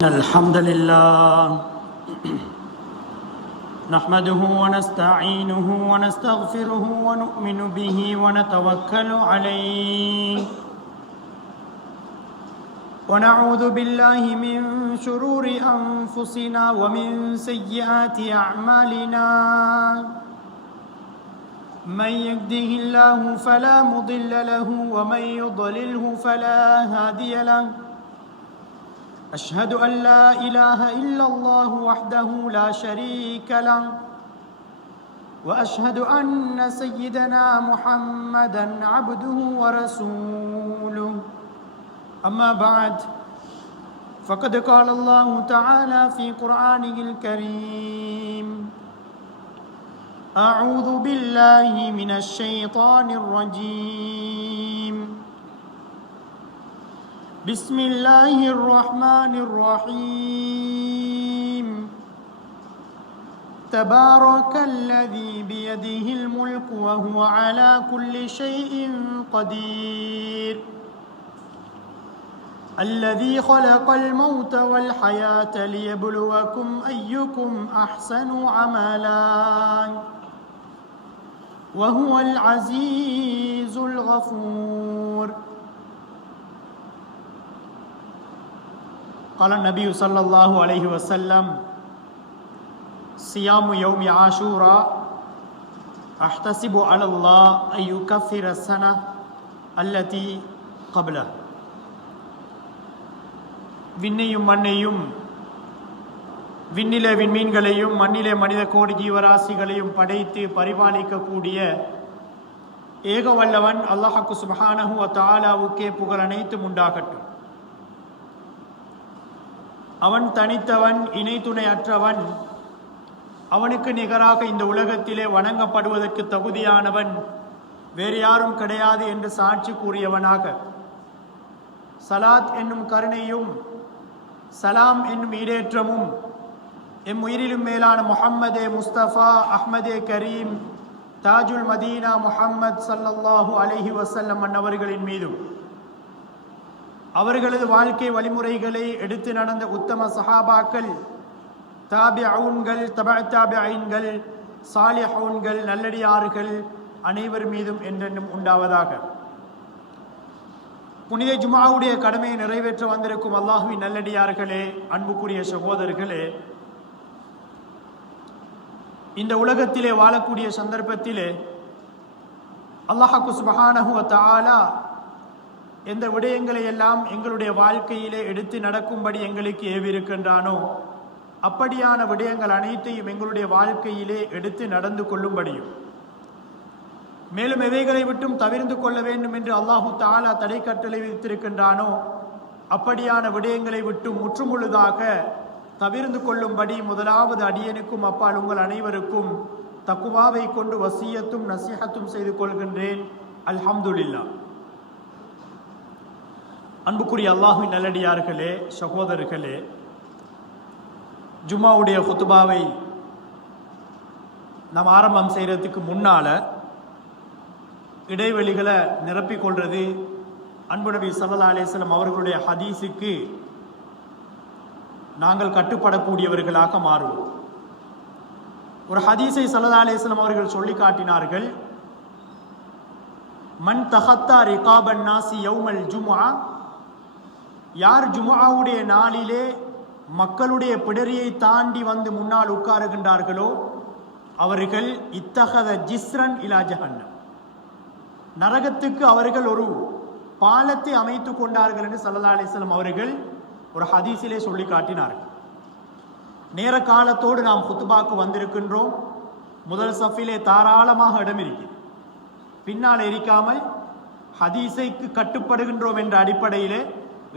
الحمد لله نحمده ونستعينه ونستغفره ونؤمن به ونتوكل عليه ونعوذ بالله من شرور أنفسنا ومن سيئات أعمالنا من يهده الله فلا مضل له ومن يضلله فلا هادي له أشهد أن لا إله إلا الله وحده لا شريك له وأشهد أن سيدنا محمدا عبده ورسوله أما بعد فقد قال الله تعالى في قرآنه الكريم أعوذ بالله من الشيطان الرجيم بسم الله الرحمن الرحيم تبارك الذي بيده الملك وهو على كل شيء قدير الذي خلق الموت والحياة ليبلوكم أيكم أحسن عملا وهو العزيز الغفور قال النبي صلى الله عليه وسلم صيام يوم عاشوراء أحتسب على الله أن يكفر السنة التي قبله விண்ணையும் மண்ணையும் விண்ணிலே விண்மீன்களையும் மண்ணிலே மனித கோடி ஜீவராசிகளையும் படைத்து பரிபாலிக்கக்கூடிய ஏகவல்லவன் அல்லாஹ்வுக்கு சுப்ஹானஹு வ தஆலாவுக்கே புகழ் அனைத்தும் உண்டாகட்டும். அவன் தனித்தவன், இணை துணை அற்றவன், அவனுக்கு நிகராக இந்த உலகத்திலே வணங்கப்படுவதற்கு தகுதியானவன் வேறு யாரும் கிடையாது என்று சாட்சி கூறியவனாக சலாத் என்னும் கருணையும் சலாம் என்னும் ஈடேற்றமும் எம் உயிரிலும் மேலான முஹம்மதே முஸ்தபா அஹ்மதே கரீம் தாஜுல் மதீனா முஹம்மது ஸல்லல்லாஹு அலைஹி வஸல்லம் அன்னவர்களின் மீதும் அவர்களது வாழ்க்கை வழிமுறைகளை எடுத்து நடந்த உத்தம சஹாபாக்கள், தாபிஊன்கள், தபஅ தாபிஈன்கள், சாலிஹூன்கள், நல்லடியார்கள் அனைவர் மீதும் என்றென்றும் உண்டாவதாக. புனித ஜும்ஆவுடைய கடமையை நிறைவேற்ற வந்திருக்கும் அல்லாஹ்வின் நல்லடியார்களே, அன்புக்குரிய சகோதரர்களே, இந்த உலகத்திலே வாழக்கூடிய சந்தர்ப்பத்திலே அல்லாஹ் சுப்ஹானஹு வ தஆலா எந்த விடயங்களை எல்லாம் எங்களுடைய வாழ்க்கையிலே எடுத்து நடக்கும்படி எங்களுக்கு ஏவிருக்கின்றானோ அப்படியான விடயங்கள் அனைத்தையும் எங்களுடைய வாழ்க்கையிலே எடுத்து நடந்து கொள்ளும்படியும், மேலும் எவைகளை விட்டும் தவிர்த்து கொள்ள வேண்டும் என்று அல்லாஹு தஆலா தடை கட்டளை விதித்திருக்கின்றானோ அப்படியான விடயங்களை விட்டு முற்றுமுழுதாக தவிர்த்து கொள்ளும்படி முதலாவது அடியனுக்கும் அப்பால் உங்கள் அனைவருக்கும் தக்குவாவை கொண்டு வசியத்தும் நசிஹத்தும் செய்து கொள்கின்றேன். அல்ஹம்துலில்லாஹ். அன்புக்குரிய அல்லாஹ்வின் நல்லடியார்களே, சகோதரர்களே, ஜும்மாவுடைய குத்துபாவை நாம் ஆரம்பம் செய்கிறதுக்கு முன்னால் இடைவெளிகளை நிரப்பிக்கொள்வது அன்பு நபி ஸல்லல்லாஹு அலைஹி வஸல்லம் அவர்களுடைய ஹதீஸுக்கு நாங்கள் கட்டுப்படக்கூடியவர்களாக மாறுவோம். ஒரு ஹதீஸை ஸல்லல்லாஹு அலைஹி வஸல்லம் அவர்கள் சொல்லி காட்டினார்கள். மன் தஹத்தா ரிகாபன் நாசி யௌமல் ஜும்ஆ, யார் ஜும்ஆவுடைய நாளிலே மக்களுடைய பிடரியை தாண்டி வந்து முன்னால் உட்காருகின்றார்களோ அவர்கள் இத்தகத ஜிஸ்ரன் இலா ஜஹன்னம், நரகத்துக்கு அவர்கள் ஒரு பாலத்தை அமைத்து கொண்டார்கள் என்று ஸல்லல்லாஹு அலைஹி வஸல்லம் அவர்கள் ஒரு ஹதீஸிலே சொல்லி காட்டினார்கள். நேர காலத்தோடு நாம் குத்துபாக்கு வந்திருக்கின்றோம். முதல் சஃபிலே தாராளமாக இடம் இருக்கிறது. பின்னால் இருக்காமல் ஹதீஸைக்கு கட்டுப்படுகின்றோம் என்ற அடிப்படையிலே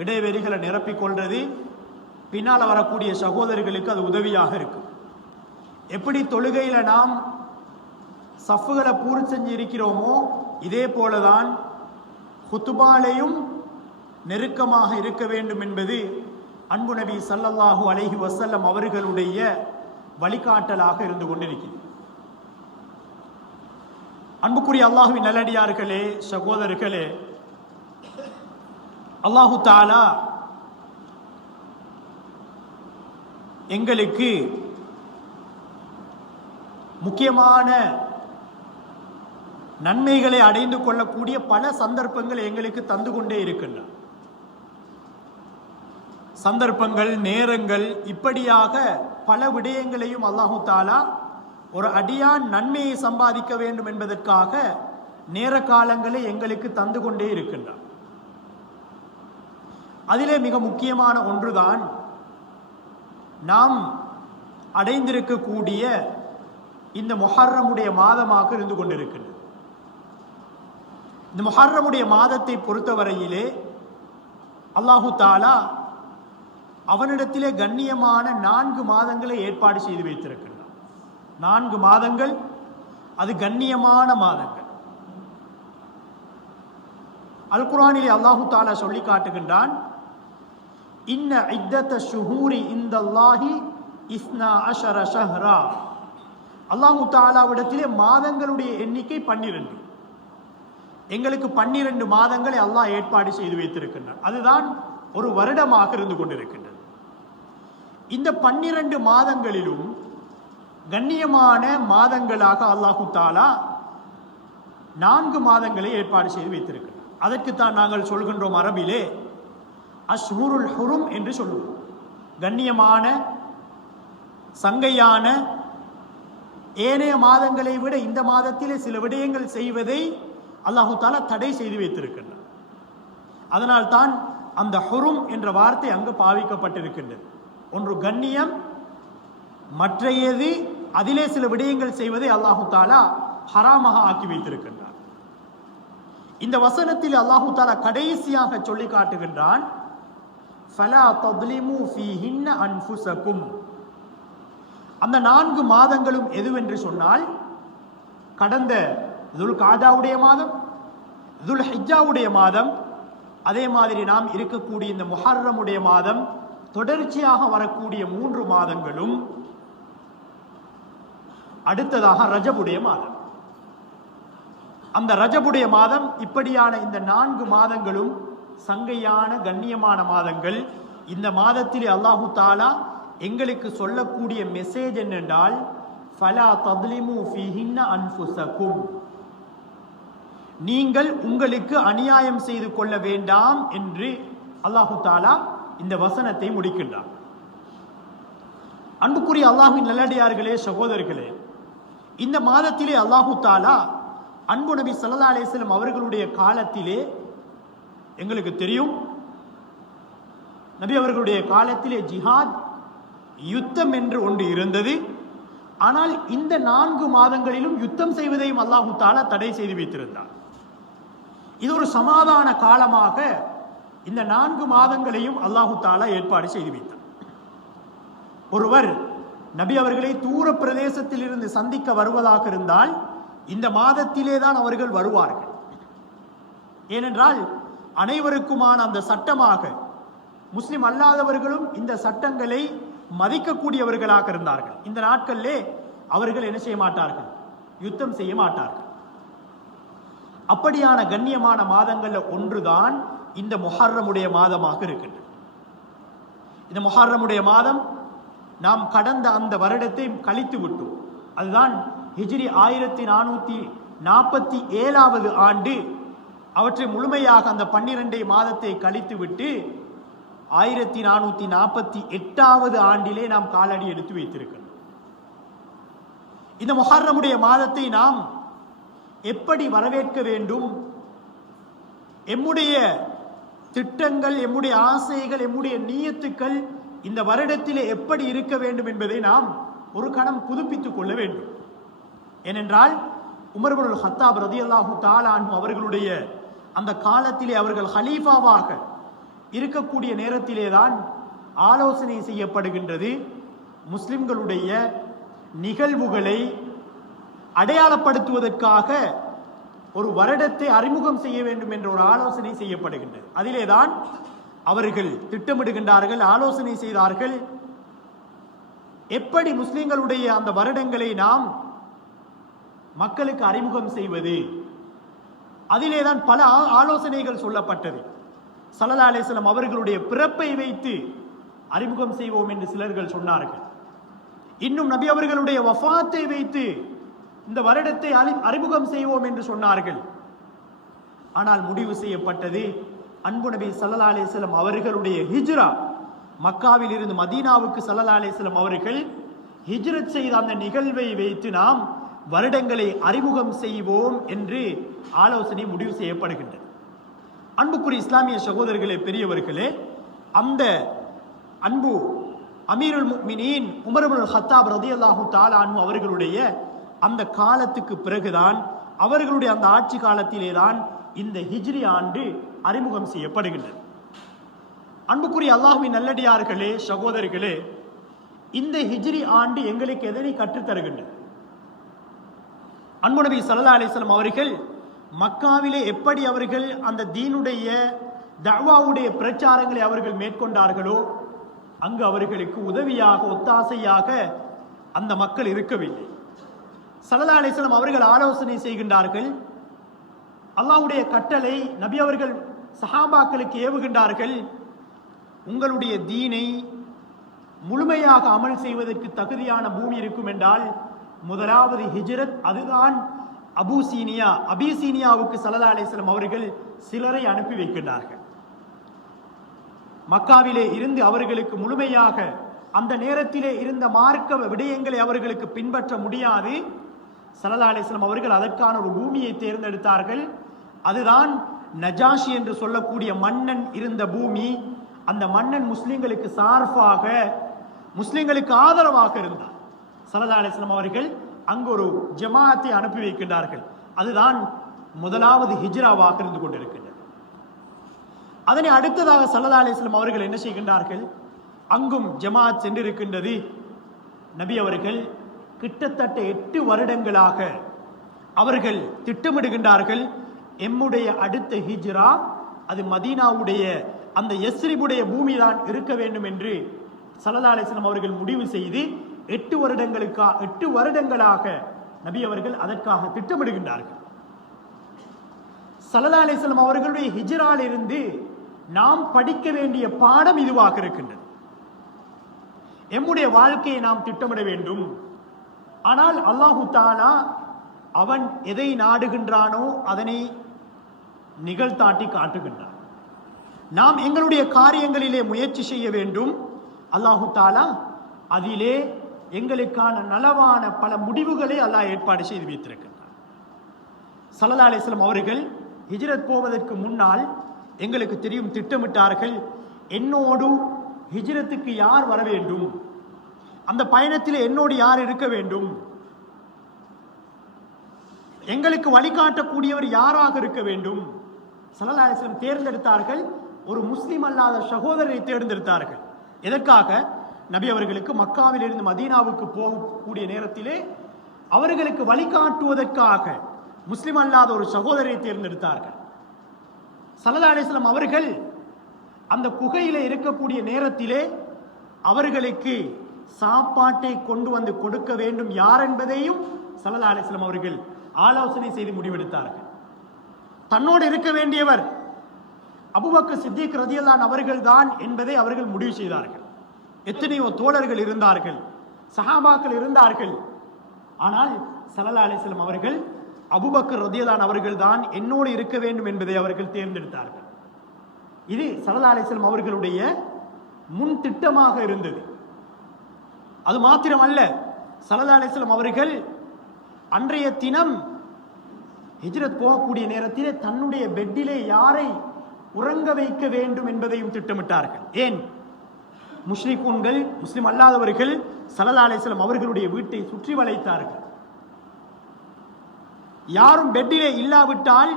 இடைவெளிகளை நிரப்பிக்கொள்வது பின்னால் வரக்கூடிய சகோதரர்களுக்கு அது உதவியாக இருக்கும். எப்படி தொழுகையில் நாம் சஃப்புகளை பூர்த்தி செஞ்சு இருக்கிறோமோ இதே போலதான் குத்துபாலையும் நெருக்கமாக இருக்க வேண்டும் என்பது அன்பு நபி ஸல்லல்லாஹு அலைஹி வஸல்லம் அவர்களுடைய வழிகாட்டலாக இருந்து கொண்டிருக்கிறது. அன்புக்குரிய அல்லாஹ்வின் நல்லடியார்களே, சகோதரர்களே, அல்லாஹு தஆலா எங்களுக்கு முக்கியமான நன்மைகளை அடைந்து கொள்ளக்கூடிய பல சந்தர்ப்பங்கள் எங்களுக்கு தந்து கொண்டே இருக்கின்றன. சந்தர்ப்பங்கள், நேரங்கள், இப்படியாக பல விடயங்களையும் அல்லாஹு தாலா ஒரு அடியான் நன்மையை சம்பாதிக்க வேண்டும் என்பதற்காக நேர காலங்களை எங்களுக்கு தந்து கொண்டே இருக்கின்றார். அதிலே மிக முக்கியமான ஒன்றுதான் நாம் அடைந்திருக்கக்கூடிய இந்த முஹர்ரமுடைய மாதமாக இருந்து கொண்டிருக்கின்றது. இந்த முஹர்ரமுடைய மாதத்தை பொறுத்தவரையிலே அல்லாஹு தாலா அவனிடத்திலே கண்ணியமான 4 மாதங்களை ஏற்பாடு செய்து வைத்திருக்கின்றான். 4 மாதங்கள், அது கண்ணியமான மாதங்கள். அல் குர்ஆனிலே அல்லாஹு தாலா சொல்லி காட்டுகின்றான், இன்ன இத்தத ஷுஹூரி இந்தல்லாஹி 12 ஷஹ்ரா. அல்லாஹு தாலாவிடத்திலே மாதங்களுடைய எண்ணிக்கை 12. எங்களுக்கு 12 மாதங்களை அல்லாஹ் ஏற்பாடு செய்து வைத்திருக்கின்றான். அதுதான் ஒரு வருடமாக இருந்து கொண்டிருக்கின்றது. இந்த 12 மாதங்களிலும் கண்ணியமான மாதங்களாக அல்லாஹு தாலா 4 மாதங்களை ஏற்பாடு செய்து வைத்திருக்கிறார். அதற்குத்தான் நாங்கள் சொல்கின்றோம் அரபிலே அஷ்ஹுருல் ஹுரும் என்று சொல்லுவோம். கண்ணியமான, சங்கையான, ஏனைய மாதங்களை விட இந்த மாதத்திலே சில விடயங்கள் செய்வதை அல்லாஹு தாலா தடை செய்து வைத்திருக்கின்றார். அதனால் தான் அந்த ஹுரும் என்ற வார்த்தை அங்கு பாவிக்கப்பட்டிருக்கின்றது. ஒன்று கண்ணியம், மற்றையது அதிலே சில விடயங்கள் செய்வதை அல்லாஹு தாலா ஹராமாக ஆக்கி வைத்திருக்கின்றார். இந்த வசனத்தில் அல்லாஹு தாலா கடைசியாக சொல்லி காட்டுகின்றான், ஃபலா தத்லிமு ஃபீஹின்ன அன்ஃபுஸகும். அந்த 4 மாதங்களும் எதுவென்று சொன்னால், கடந்த துல்காதாவுடைய மாதம், துல்ஹிஜ்ஜாவுடைய மாதம், அதே மாதிரி நாம் இருக்கக்கூடிய இந்த முஹர்ரமுடைய மாதம், தொடர்ச்சியாக வரக்கூடிய 3 மாதங்களும், அடுத்ததாக ரஜபுடைய மாதம். அந்த ரஜபுடைய மாதம், இப்படியான இந்த 4 மாதங்களும் சங்கையான கண்ணியமான மாதங்கள். இந்த மாதத்திலே அல்லாஹு தாலா எங்களுக்கு சொல்லக்கூடிய மெசேஜ் என்னென்றால், ஃபலா தத்லிமு ஃபீஹின்ன அன்ஃபுஸகும். நீங்கள் உங்களுக்கு அநியாயம் செய்து கொள்ள வேண்டாம் என்று அல்லாஹு தாலா இந்த வசனத்தை முடிக்கின்றார். அன்புக்குரிய அல்லாஹ்வின் நல்லடியார்களே, சகோதரர்களே, இந்த மாதத்திலே அல்லாஹு தாலா அன்பு நபி ஸல்லல்லாஹு அலைஹி வஸல்லம் அவர்களுடைய காலத்திலே, எங்களுக்கு தெரியும், நபி அவர்களுடைய காலத்திலே ஜிஹாத், யுத்தம் என்று ஒன்று இருந்தது. ஆனால் இந்த 4 மாதங்களிலும் யுத்தம் செய்வதையும் அல்லாஹு தாலா தடை செய்து வைத்திருந்தார். இது ஒரு சமாதான காலமாக இந்த 4 மாதங்களையும் அல்லாஹு தாலா ஏற்பாடு செய்து வைத்தார். ஒருவர் நபி அவர்களை தூர பிரதேசத்தில் இருந்து சந்திக்க வருவதாக இருந்தால் இந்த மாதத்திலே தான் அவர்கள் வருவார்கள். ஏனென்றால் அனைவருக்குமான அந்த சட்டமாக முஸ்லிம் அல்லாதவர்களும் இந்த சட்டங்களை மதிக்கக்கூடியவர்களாக இருந்தார்கள். இந்த நாட்களிலே அவர்கள் என்ன செய்ய மாட்டார்கள்? யுத்தம் செய்ய மாட்டார்கள். அப்படியான கண்ணியமான மாதங்கள்ல ஒன்றுதான் இந்த முஹர்ரமுடைய மாதமாக இருக்கின்றது. இந்த முஹர்ரமுடைய மாதம் நாம் கடந்த அந்த வருடத்தை கழித்து விட்டோம். அதுதான் ஹிஜ்ரி 1447வது ஆண்டு. அவற்றை முழுமையாக அந்த 12 மாதத்தை கழித்து விட்டு 1448வது ஆண்டிலே நாம் காலடி எடுத்து வைத்திருக்கிறோம். இந்த முஹர்ரமுடைய மாதத்தை நாம் எப்படி வரவேற்க வேண்டும், எம்முடைய திட்டங்கள், எம்முடைய ஆசைகள், எம்முடைய நியத்துக்கள் இந்த வருடத்திலே எப்படி இருக்க வேண்டும் என்பதை நாம் ஒரு கணம் புதுப்பித்துக் கொள்ள வேண்டும். ஏனென்றால் உமர் இப்னுல் ஹத்தாப் ரலியல்லாஹு தஆலா அன்ஹு அவர்களுடைய அந்த காலத்திலே அவர்கள் ஹலீஃபாவாக இருக்கக்கூடிய நேரத்திலே தான் ஆலோசனை செய்யப்படுகின்றது. முஸ்லிம்களுடைய நிகழ்வுகளை அடையாளப்படுத்துவதற்காக ஒரு வருடத்தை அறிமுகம் செய்ய வேண்டும் என்ற ஒரு ஆலோசனை செய்யப்படுகின்றது. அதிலே தான் அவர்கள் திட்டமிடுகின்றார்கள், ஆலோசனை செய்தார்கள். எப்படி முஸ்லிம்களுடைய அந்த வருடங்களை நாம் மக்களுக்கு அறிமுகம் செய்வது? அதிலே தான் பல ஆலோசனைகள் சொல்லப்பட்டது. ஸல்லல்லாஹு அலைஹி வஸல்லம் அவர்களுடைய பிறப்பை வைத்து அறிமுகம் செய்வோம் என்று சிலர்கள் சொன்னார்கள். இன்னும் நபி அவர்களுடைய வஃபாத்தை வைத்து இந்த வருடத்தை அறிமுகம் செய்வோம் என்று சொன்னார்கள். ஆனால் முடிவு செய்யப்பட்டது அன்பு நபி ஸல்லல்லாஹு அலைஹி வஸல்லம் அவர்களுடைய ஹிஜ்ரா, மக்காவில் இருந்து மதீனாவுக்கு ஸல்லல்லாஹு அலைஹி வஸல்லம் அவர்கள் ஹிஜ்ரத் செய்த அந்த நிகழ்வை வைத்து நாம் வருடங்களை அறிமுகம் செய்வோம் என்று ஆலோசனை முடிவு செய்யப்படுகின்றது. அன்புக்குரிய இஸ்லாமிய சகோதரர்களே, பெரியவர்களே, அந்த அன்பு அமீருல் முஃமினீன் உமர் இப்னுல் ஹத்தாப் ரலியல்லாஹு தஆலா அன்ஹு அவர்களுடைய அந்த காலத்துக்கு பிறகுதான், அவர்களுடைய அந்த ஆட்சி காலத்திலே தான் இந்த ஹிஜ்ரி ஆண்டு அறிமுகம் செய்யப்படுகின்றது. அன்புக்குரிய அல்லாஹ்வின் நல்லடியார்களே, சகோதரர்களே, இந்த ஹிஜ்ரி ஆண்டு எங்களுக்கு எதனை கற்றுத்தருகின்றது? அன்பு நபி ஸல்லல்லாஹு அலைஹி வஸல்லம் அவர்கள் மக்காவிலே எப்படி அவர்கள் அந்த தீனுடைய தஅவாவுடைய பிரச்சாரங்களை அவர்கள் மேற்கொண்டார்களோ, அங்கு அவர்களுக்கு உதவியாக ஒத்தாசையாக அந்த மக்கள் இருக்கவில்லை. ஸல்லல்லாஹு அலைஹி வஸல்லம் அவர்கள் ஆலோசனை செய்கின்றார்கள். அல்லாஹ்வுடைய கட்டளை நபி அவர்கள் சஹாபாக்களுக்கு ஏவுகின்றார்கள். உங்களுடைய தீனை முழுமையாக அமல் செய்வதற்கு தகுதியான பூமி இருக்கும் என்றால் முதலாவது ஹிஜ்ரத், அதுதான் அபிசீனியாவுக்கு ஸல்லல்லாஹு அலைஹி வஸல்லம் அவர்கள் சிலரை அனுப்பி வைக்கின்றார்கள். மக்காவிலே இருந்து அவர்களுக்கு முழுமையாக அந்த நேரத்திலே இருந்த மார்க்க விடயங்களை அவர்களுக்கு பின்பற்ற முடியாது. ஸல்லல்லாஹு அலைஹி வஸல்லம் அவர்கள் அதற்கான ஒரு பூமியை தேர்ந்தெடுத்தார்கள். அதுதான் நஜாஷி என்று சொல்லக்கூடிய மன்னன் இருந்த பூமி. அந்த மன்னன் முஸ்லிம்களுக்கு சார்பாக, முஸ்லிம்களுக்கு ஆதரவாக இருந்தார். ஸல்லல்லாஹு அலைஹி வஸல்லம் அவர்கள் அங்கு ஒரு ஜமாஅத்தை அனுப்பி வைக்கின்றார்கள். அதுதான் முதலாவது ஹிஜ்ராவாக இருந்து கொண்டிருக்கின்றது. அதனை அடுத்ததாக ஸல்லல்லாஹு அலைஹி வஸல்லம் அவர்கள் என்ன செய்கின்றார்கள்? அங்கும் ஜமாஅத் சென்றிருக்கின்றது. நபி அவர்கள் கிட்டத்தட்ட 8 வருடங்களாக அவர்கள் திட்டமிடுகின்றார்கள். எம்முடைய அடுத்த ஹிஜ்ரா அது மதீனாவுடைய அந்த யஸ்ரிபுடைய பூமி தான் இருக்க வேண்டும் என்று ஸல்லல்லாஹு அலைஹி வஸல்லம் அவர்கள் முடிவு செய்து 8 வருடங்களாக நபி அவர்கள் அதற்காக திட்டமிடுகின்றார்கள். ஸல்லல்லாஹு அலைஹி வஸல்லம் அவர்களுடைய ஹிஜ்ராவில் இருந்து நாம் படிக்க வேண்டிய பாடம் இதுவாக இருக்கின்றது. எம்முடைய வாழ்க்கையை நாம் திட்டமிட வேண்டும். ஆனால் அல்லாஹு தஆலா அவன் எதை நாடுகின்றானோ அதனை நிகழ்த்தாட்டி காட்டுகின்றான். நாம் எங்களுடைய காரியங்களிலே முயற்சி செய்ய வேண்டும். அல்லாஹு தஆலா அதிலே எங்களுக்கான நலவான பல முடிவுகளை அல்லாஹ் ஏற்பாடு செய்து வைத்திருக்கின்றான். ஸல்லல்லாஹு அலைஹி வஸல்லம் அவர்கள் ஹிஜ்ரத் போவதற்கு முன்னால் எங்களுக்கு தெரியும், திட்டமிட்டார்கள். என்னோடு ஹிஜ்ரத்துக்கு யார் வர வேண்டும், அந்த பயணத்தில் என்னோடு யார் இருக்க வேண்டும், எங்களுக்கு வழிகாட்டக்கூடியவர் யாராக இருக்க வேண்டும். ஸல்லல்லாஹு அலைஹி வஸல்லம் தேர்ந்தெடுத்தார்கள். ஒரு முஸ்லிம் அல்லாத சகோதரரை தேர்ந்தெடுத்தார்கள். எதற்காக? நபி அவர்களுக்கு மக்காவில் இருந்து மதீனாவுக்கு போகக்கூடிய நேரத்திலே அவர்களுக்கு வழிகாட்டுவதற்காக முஸ்லிம் அல்லாத ஒரு சகோதரரை தேர்ந்தெடுத்தார்கள். ஸல்லல்லாஹு அலைஹி வஸல்லம் அவர்கள் அந்த குகையில இருக்கக்கூடிய நேரத்திலே அவர்களுக்கு சாப்பாட்டை கொண்டு வந்து கொடுக்க வேண்டும் யார் என்பதையும் ஸல்லல்லாஹு அலைஹி வஸல்லம் அவர்கள் ஆலோசனை செய்து முடிவெடுத்தார்கள். தன்னோடு இருக்க வேண்டியவர் அபூபக்கர் சித்திக் ரலியல்லாஹு அன்ஹு அவர்கள் தான் என்பதை அவர்கள் முடிவு செய்தார்கள். எத்தனையோ தோழர்கள் இருந்தார்கள், சஹாபாக்கள் இருந்தார்கள். ஆனால் ஸல்லல்லாஹு அலைஹி வஸல்லம் அவர்கள் அபூபக்கர் ரலியல்லாஹு அன்ஹு அவர்கள் தான் என்னோடு இருக்க வேண்டும் என்பதை அவர்கள் தேர்ந்தெடுத்தார்கள். இது ஸல்லல்லாஹு அலைஹி வஸல்லம் அவர்களுடைய முன் திட்டமாக இருந்தது. அது மாத்திரமல்ல, ஸல்லல்லாஹு அலைஹி வஸல்லம் அவர்கள் அன்றைய தினம் ஹிஜ்ரத் போகக்கூடிய நேரத்திலே தன்னுடைய பெட்டிலே யாரை உறங்க வைக்க வேண்டும் என்பதையும் திட்டமிட்டார்கள். ஏன்? முஷ்ரிகூன்கள், முஸ்லிம் அல்லாதவர்கள் ஸல்லல்லாஹு அலைஹி வஸல்லம் அவர்களுடைய வீட்டை சுற்றி வளைத்தார்கள். யாரும் பெட்டிலே இல்லாவிட்டால்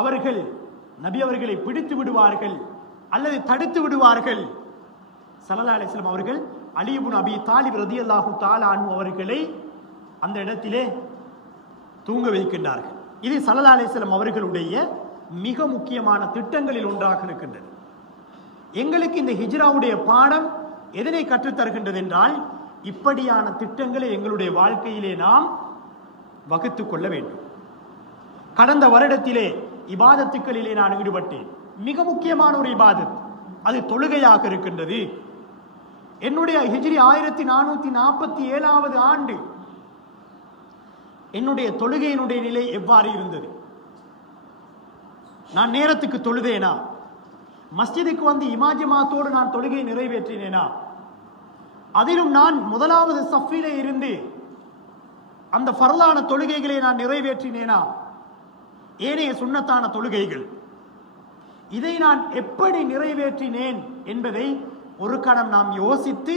அவர்கள் நபி அவர்களை பிடித்து விடுவார்கள் அல்லது தடுத்து விடுவார்கள். ஸல்லல்லாஹு அலைஹி வஸல்லம் அவர்கள் அலி இப்னு அபி தாலிப் ரலியல்லாஹு தஆலா அன்ஹு அவர்களை அந்த இடத்திலே தூங்க வைக்கின்றார்கள். இது ஸல்லல்லாஹு அலைஹி வஸல்லம் அவர்களுடைய மிக முக்கியமான திட்டங்களில் ஒன்றாக இருக்கின்றது. எங்களுக்கு இந்த ஹிஜ்ராவுடைய பாடம் எதனை கற்றுத்தருகின்றது என்றால், இப்படியான திட்டங்களை எங்களுடைய வாழ்க்கையிலே நாம் வகுத்துக் கொள்ள வேண்டும். கடந்த வருடத்திலே இபாதத்துக்களிலே நான் ஈடுபட்டேன். மிக முக்கியமான ஒரு இபாதத் அது தொழுகையாக இருக்கின்றது. என்னுடைய ஹிஜ்ரி 1447வது ஆண்டு என்னுடைய தொழுகையினுடைய நிலை எவ்வாறு இருந்தது? நான் நேரத்துக்கு தொழுதேனா? மஸ்ஜிதுக்கு வந்து இமாஜமாத்தோடு நான் தொழுகையை நிறைவேற்றினேனா? அதிலும் நான் முதலாவது சஃபிலே இருந்து அந்த ஃபர்லான தொழுகைகளை நான் நிறைவேற்றினேனா? ஏனைய சுன்னத்தான தொழுகைகள் இதை நான் எப்படி நிறைவேற்றினேன் என்பதை ஒரு கணம் நாம் யோசித்து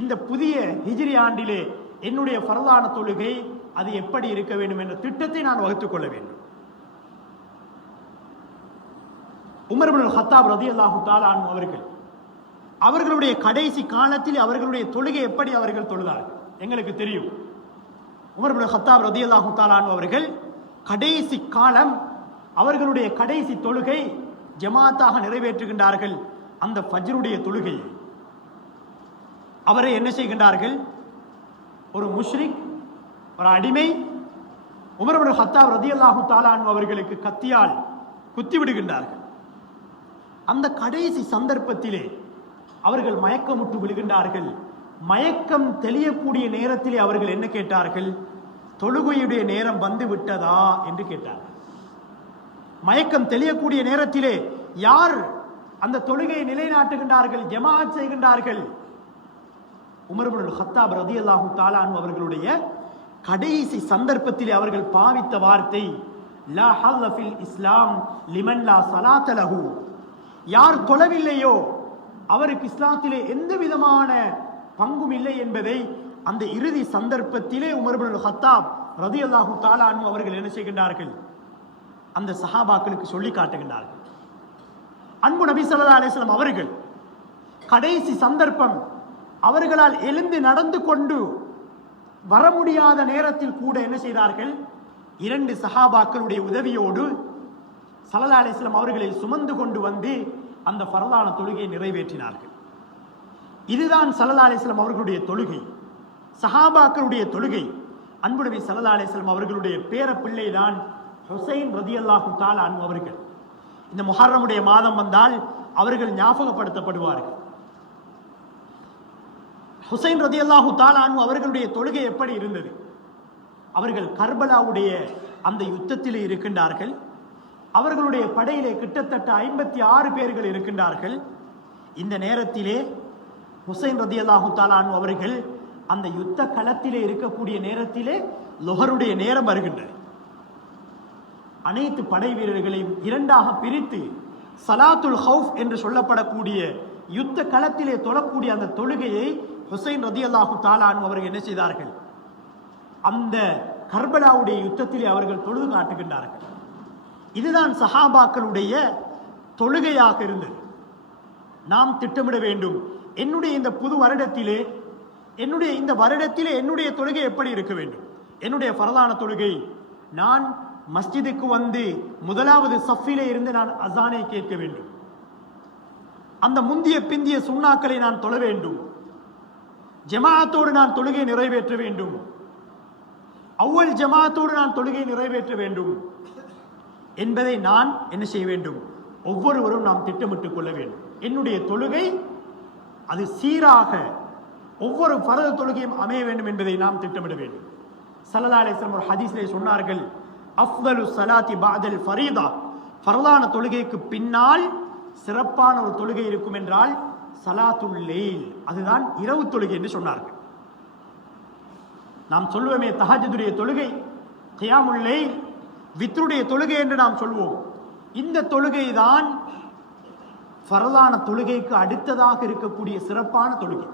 இந்த புதிய ஹிஜ்ரி ஆண்டிலே என்னுடைய ஃபர்லான தொழுகை அது எப்படி இருக்க வேண்டும் என்ற திட்டத்தை நான் வகுத்துக் கொள்ள வேண்டும். உமர் இப்னுல் கத்தாப் ரலியல்லாஹு தஆலா அன்ஹு அவர்களுடைய கடைசி காலத்தில் அவர்களுடைய தொழுகை எப்படி அவர்கள் தொழுதார்கள் எங்களுக்கு தெரியும். உமர் இப்னுல் கத்தாப் ரலியல்லாஹு தஆலா அன்ஹு அவர்கள் கடைசி காலம் அவர்களுடைய கடைசி தொழுகை ஜமாத்தாக நிறைவேற்றுகின்றார்கள். அந்த ஃபஜ்ருடைய தொழுகையை அவரை என்ன செய்கின்றார்கள்? ஒரு முஷ்ரிக், ஒரு அடிமை உமர் இப்னுல் கத்தாப் ரலியல்லாஹு தஆலா அன்ஹு அவர்களுக்கு கத்தியால் குத்தி விடுகின்றார்கள். அந்த கடைசி சந்தர்ப்பத்திலே அவர்கள் மயக்கமுற்று விழுகின்றார்கள். மயக்கம் தெளியக்கூடிய நேரத்திலே அவர்கள் என்ன கேட்டார்கள்? தொழுகையுடைய நேரம் வந்து விட்டதா என்று கேட்டார்கள். மயக்கம் தெளியக்கூடிய நேரத்திலே யார் அந்த தொழுகையை நிலைநாட்டுகின்றார்கள், ஜமாஅத் செய்கின்றார்கள்? உமர் இப்னுல் கத்தாப் ரலியல்லாஹு தஆலா அன்ஹு அவர்களுடைய கடைசி சந்தர்ப்பத்திலே அவர்கள் பாவித்த வார்த்தை லா ஹல்ல ஃபில் இஸ்லாம் லிமன் லா ஸலாத லஹு. யார் தொழவில்லையோ அவருக்கு இஸ்லாத்திலே எந்த விதமான பங்கும் இல்லை என்பதை அந்த இறுதி சந்தர்ப்பத்திலே உமர் இப்னுல் கத்தாப் ரலியல்லாஹு தஆலா அன்ஹு அவர்கள் என்ன செய்கின்றார்கள்? அந்த சஹாபாக்களுக்கு சொல்லி காட்டுகின்றார்கள். அன்பு நபி ஸல்லல்லாஹு அலைஹி வஸல்லம் அவர்கள் கடைசி சந்தர்ப்பம் அவர்களால் எழுந்து நடந்து கொண்டு வர முடியாத நேரத்தில் கூட என்ன செய்தார்கள்? 2 சஹாபாக்களுடைய உதவியோடு ஸல்லல்லாஹு அலைஹி வஸல்லம் அவர்களை சுமந்து கொண்டு வந்து அந்த ஃபர்லான தொழுகையை நிறைவேற்றினார்கள். இதுதான் ஸல்லல்லாஹு அலைஹி வஸல்லம் அவர்களுடைய தொழுகை, சஹாபாக்களுடைய தொழுகை. அன்பு நபி ஸல்லல்லாஹு அலைஹி வஸல்லம் அவர்களுடைய பேர பிள்ளை தான் ஹுசைன் ரலியல்லாஹு தஆலா அன்ஹு அவர்கள். இந்த முஹர்ரமுடைய மாதம் வந்தால் அவர்கள் ஞாபகப்படுத்தப்படுவார்கள். ஹுசைன் ரலியல்லாஹு தஆலா அன்ஹு அவர்களுடைய தொழுகை எப்படி இருந்தது? அவர்கள் கர்பலாவுடைய அந்த யுத்தத்திலே இருக்கின்றார்கள். அவர்களுடைய படையிலே கிட்டத்தட்ட 56 பேர்கள் இருக்கின்றார்கள். இந்த நேரத்திலே ஹுசைன் ரலியல்லாஹு தஆலா அன்ஹு அவர்கள் அந்த யுத்த களத்திலே இருக்கக்கூடிய நேரத்திலே லுஹருடைய நேரம் வருகின்றது. அனைத்து படை வீரர்களையும் 2ஆக பிரித்து சலாத்துல் ஹவுஃப் என்று சொல்லப்படக்கூடிய யுத்த களத்திலே தொழக்கூடிய அந்த தொழுகையை ஹுசைன் ரலியல்லாஹு தஆலா அன்ஹு அவர்கள் என்ன செய்தார்கள்? அந்த கர்பலாவுடைய யுத்தத்திலே அவர்கள் தொழுது காட்டுகின்றார்கள். இதுதான் சஹாபாக்களுடைய தொழுகையாக இருந்தது. நாம் திட்டமிட வேண்டும், என்னுடைய இந்த புது வருடத்திலே என்னுடைய தொழுகை எப்படி இருக்க வேண்டும்? என்னுடைய ஃபர்லான தொழுகை, நான் மஸ்ஜிதுக்கு வந்து முதலாவது சஃபிலே இருந்து நான் அசானை கேட்க வேண்டும். அந்த முந்திய பிந்திய சுன்னாக்களை நான் தொழ வேண்டும். ஜமாஅத்தோடு நான் தொழுகை நிறைவேற்ற வேண்டும். அவ்வல் ஜமாஅத்தோடு நான் தொழுகை நிறைவேற்ற வேண்டும் என்பதை நான் என்ன செய்ய வேண்டும்? ஒவ்வொருவரும் நாம் திட்டமிட்டுக் கொள்ள வேண்டும். என்னுடைய தொழுகை அது சீராக ஒவ்வொரு ஃபர்து தொழுகையும் அமைய வேண்டும் என்பதை நாம் திட்டமிட வேண்டும். ஸல்லல்லாஹு அலைஹி வஸல்லம் ஒரு ஹதீஸிலே சொன்னார்கள், அஃதலு ஸலாத்தி பஅதல் ஃபரீதா, ஃபர்லான தொழுகைக்கு பின்னால் சிறப்பான ஒரு தொழுகை இருக்கும் என்றால் ஸலாத்துல் லைல், அதுதான் இரவு தொழுகை என்று சொன்னார்கள். நாம் சொல்லுவோமே தஹஜ்ஜுடைய தொழுகை, கியாமுல் லைல், வித்ருடைய தொழுகை என்று நாம் சொல்வோம். இந்த தொழுகை தான் ஃபர்லான தொழுகைக்கு அடுத்ததாக இருக்கக்கூடிய சிறப்பான தொழுகை.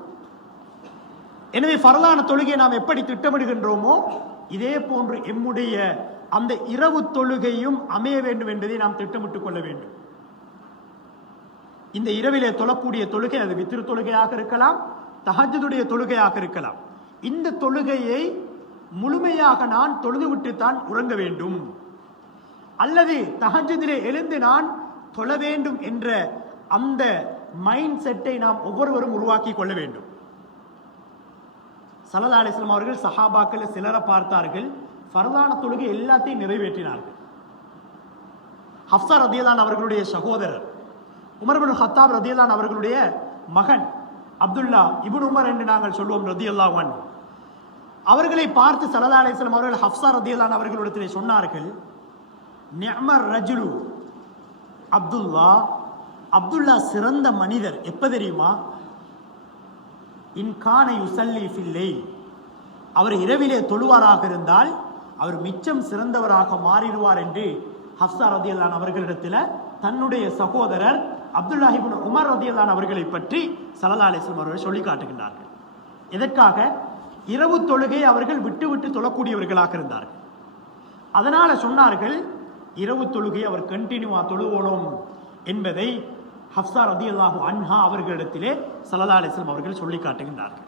எனவே ஃபர்லான தொழுகையை நாம் எப்படி திட்டமிடுகின்றோமோ இதே போன்று எம்முடைய அந்த இரவு தொழுகையும் அமைய வேண்டும் என்பதை நாம் திட்டமிட்டுக் கொள்ள வேண்டும். இந்த இரவிலே தொழக்கூடிய தொழுகை அது வித்ரு தொழுகையாக இருக்கலாம், தஹஜ்ஜுடைய தொழுகையாக இருக்கலாம். இந்த தொழுகையை முழுமையாக நான் தொழுதுவிட்டுத்தான் உறங்க வேண்டும், அல்லது தஹஜ்ஜுதிலே எழுந்து நான் தொழ வேண்டும் என்ற அந்த மைண்ட் செட்டை நாம் ஒவ்வொருவரும் உருவாக்கி கொள்ள வேண்டும். ஸல்லல்லாஹு அலைஹி வஸல்லம் அவர்கள் சஹாபாக்கள் சிலரை பார்த்தார்கள், ஃபர்லான தொழுகை எல்லாத்தையும் நிறைவேற்றினார்கள். ஹஃப்ஸா ரலியல்லாஹு அவர்களுடைய சகோதரர், உமர் இப்னு கத்தாப் ரலியல்லாஹு அவர்களுடைய மகன், அப்துல்லா இப்னு உமர் என்று நாங்கள் சொல்லுவோம் ரலியல்லாஹு அன்ஹு, அவர்களை பார்த்து ஸல்லல்லாஹு அலைஹி வஸல்லம் அவர்கள் ஹஃப்ஸா ரலியல்லாஹு அன்ஹா அவர்களிடத்திலே சொன்னார்கள், நிஅமர் ரஜுலு அப்துல்லா, அப்துல்லா சிறந்த மனிதர். எப்ப தெரியுமா? இன்கான யுஸல்லி ஃபில் லைல், அவர் இரவிலே தொழுவாராக இருந்தால் அவர் மிச்சம் சிறந்தவராக மாறிடுவார் என்று ஹஃப்ஸா ரலியல்லாஹு அன்ஹா அவர்களிடத்தில் தன்னுடைய சகோதரர் அப்துல்லாஹ் இப்னு உமர் ரலியல்லாஹு அன்ஹு அவர்களை பற்றி ஸல்லல்லாஹு அலைஹி வஸல்லம் அவர்கள் சொல்லி காட்டுகின்றார்கள். எதற்காக? இரவு தொழுகை அவர்கள் விட்டு விட்டு தொழக்கூடியவர்களாக இருந்தார்கள். அதனால சொன்னார்கள், இரவு தொழுகை அவர் கண்டினியூவா தொழுவோம் என்பதை ஹஃப்ஸா ரலியல்லாஹு அன்ஹா அவர்களிடத்திலே ஸல்லல்லாஹு அலைஹி வஸல்லம் அவர்கள் சொல்லி காட்டுகின்றார்கள்.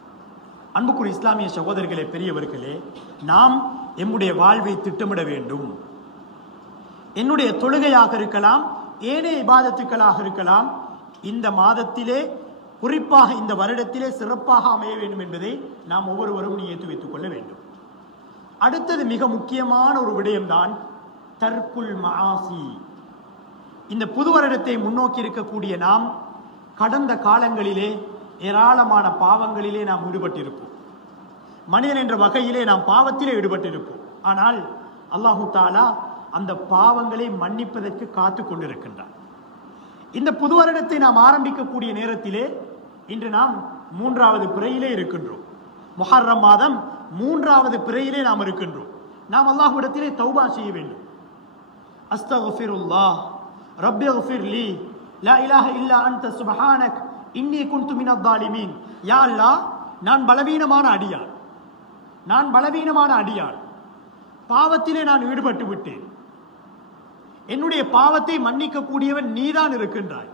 அன்புக்குரிய இஸ்லாமிய சகோதரர்களே, பெரியவர்களே, நாம் எம்முடைய வாழ்வை திட்டமிட வேண்டும். என்னுடைய தொழுகையாக இருக்கலாம், ஏனைய இபாதத்துக்களாக இருக்கலாம், இந்த மாதத்திலே குறிப்பாக இந்த வருடத்திலே சிறப்பாக அமைய வேண்டும் என்பதை நாம் ஒவ்வொருவரும் நியத்து வைத்துக் கொள்ள வேண்டும். அடுத்தது மிக முக்கியமான ஒரு விடயம்தான் தர்க்குல் மஆசி. இந்த புது வருடத்தை முன்னோக்கி இருக்கக்கூடிய நாம் கடந்த காலங்களிலே ஏராளமான பாவங்களிலே நாம் ஈடுபட்டிருப்போம். மனிதன் என்ற வகையிலே நாம் பாவத்திலே ஈடுபட்டிருப்போம். ஆனால் அல்லாஹு தாலா அந்த பாவங்களை மன்னிப்பதற்கு காத்து கொண்டிருக்கின்றார். இந்த புது வருடத்தை நாம் ஆரம்பிக்கக்கூடிய நேரத்திலே இன்று நாம் 3வது பிறையிலே இருக்கின்றோம். முஹர்ரம் மாதம் 3வது பிறையிலே நாம் இருக்கின்றோம். நாம் அல்லாஹ்விடத்திலே தௌபா செய்ய வேண்டும். அஸ்தக்ஃபிருல்லாஹ் ரப்பிக்ஃபிர்லி லா இலாஹ இல்லா அன்த சுப்ஹானக் இன்னி குன்து மினல் ஸாலிமீன். யா அல்லாஹ், நான் பலவீனமான அடியான், பாவத்திலே நான் ஈடுபட்டு விட்டேன். என்னுடைய பாவத்தை மன்னிக்க கூடியவன் நீதான் இருக்கின்றாய்.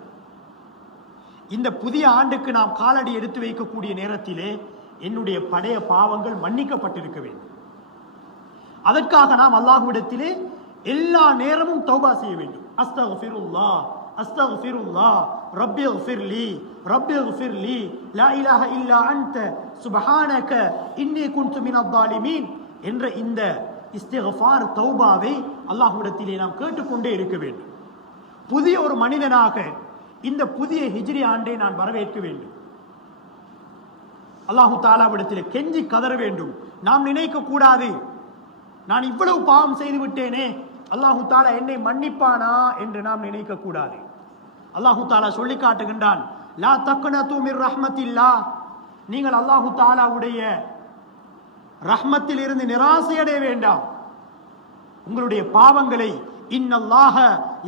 இந்த புதிய ஆண்டுக்கு நாம் காலடி எடுத்து வைக்கக்கூடிய நேரத்திலே என்னுடைய பழைய பாவங்கள் மன்னிக்கப்பட்டிருக்க வேண்டும். அதற்காக நாம் அல்லாஹ்விடத்திலே எல்லா நேரமும் தௌபா செய்ய வேண்டும். அஸ்தக்ஃபிருல்லாஹ் அஸ்தக்ஃபிருல்லாஹ் ரப்பிக்ஃபிர்லி லா இலாஹ இல்லா அன்த சுப்ஹானக இன்னி குன்து மினல் ஸாலிமீன் என்ற இந்த இஸ்திக்ஃபார் தௌபாவை அல்லாஹ்விடத்திலே நாம் கேட்டுக்கொண்டே இருக்க வேண்டும். புதிய ஒரு மனிதனாக இந்த புதிய ஹிஜ்ரி ஆண்டை நான் வரவேற்க வேண்டும். அல்லாஹு தாலாவிடத்திலே கெஞ்சி கதற வேண்டும். நாம் நினைக்க கூடாது, நான் இவ்வளவு பாவம் செய்து விட்டேனே, அல்லாஹு தாலா என்னை மன்னிப்பானா என்று நாம் நினைக்க கூடாது. அல்லாஹு தாலா சொல்லி காட்டுகின்றான், லா தக்னது மிர் ரஹ்மத்தில்லாஹ், நீங்கள் அல்லாஹு தாலாவுடைய ரஹ்மத்தில் இருந்து நிராசையடைய வேண்டாம். உங்களுடைய பாவங்களை இன்னல்லாஹ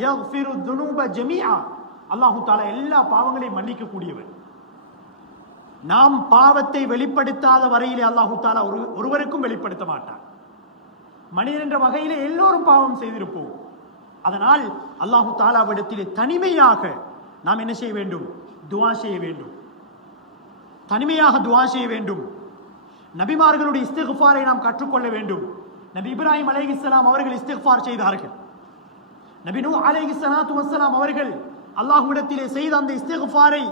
யக்ஃபிரு துனூப ஜமீஆ, அல்லாஹு தாலா எல்லா பாவங்களையும் மன்னிக்க கூடியவர். நாம் பாவத்தை வெளிப்படுத்தாத வரையிலே அல்லாஹு தாலா ஒருவருக்கும் வெளிப்படுத்த மாட்டார். மனிதன் என்ற வகையிலே எல்லோரும் பாவம் செய்திருப்போம். அதனால் அல்லாஹு தாலாவிடத்திலே தனிமையாக நாம் என்ன செய்ய வேண்டும்? துஆ செய்ய வேண்டும். தனிமையாக துஆ செய்ய வேண்டும். நபிமார்களுடைய இஸ்திக்ஃபாரை நாம் கற்றுக்கொள்ள வேண்டும். நபி இப்ராஹிம் அலைஹிஸ்ஸலாம் அவர்கள் இஸ்திக்ஃபார் செய்தார்கள். நபி நூஹ் அலைஹிஸ்ஸலாத்து வஸ்ஸலாம் அவர்கள் அல்லாஹ்விடத்திலே செய்த அந்த இஸ்திக்ஃபாரை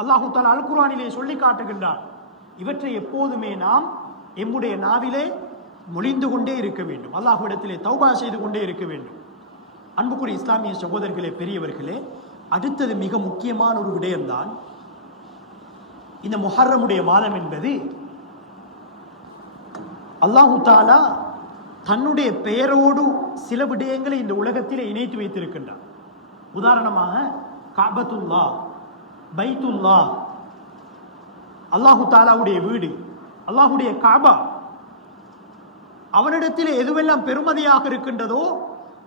அல்லாஹு தஆலா அல் குர்ஆனிலே சொல்லி காட்டுகின்றார். இவற்றை எப்போதுமே நாம் எம்முடைய நாவிலே மொழிந்து கொண்டே இருக்க வேண்டும். அல்லாஹ்விடத்திலே தௌபா செய்து கொண்டே இருக்க வேண்டும். அன்புக்குரிய இஸ்லாமிய சகோதரர்களே, பெரியவர்களே, அடுத்தது மிக முக்கியமான ஒரு விடயம்தான் இந்த முஹர்ரமுடைய மாதம் என்பது அல்லாஹு தாலா தன்னுடைய பெயரோடு சில விடயங்களை இந்த உலகத்திலே இணைத்து வைத்திருக்கின்றார். உதாரணமாக கஅபத்துல்லா, பைத்துல்லா, அல்லாஹு தாலாவுடைய வீடு, அல்லாஹுடைய காபா, அவனிடத்திலே எதுவெல்லாம் பெருமதியாக இருக்கின்றதோ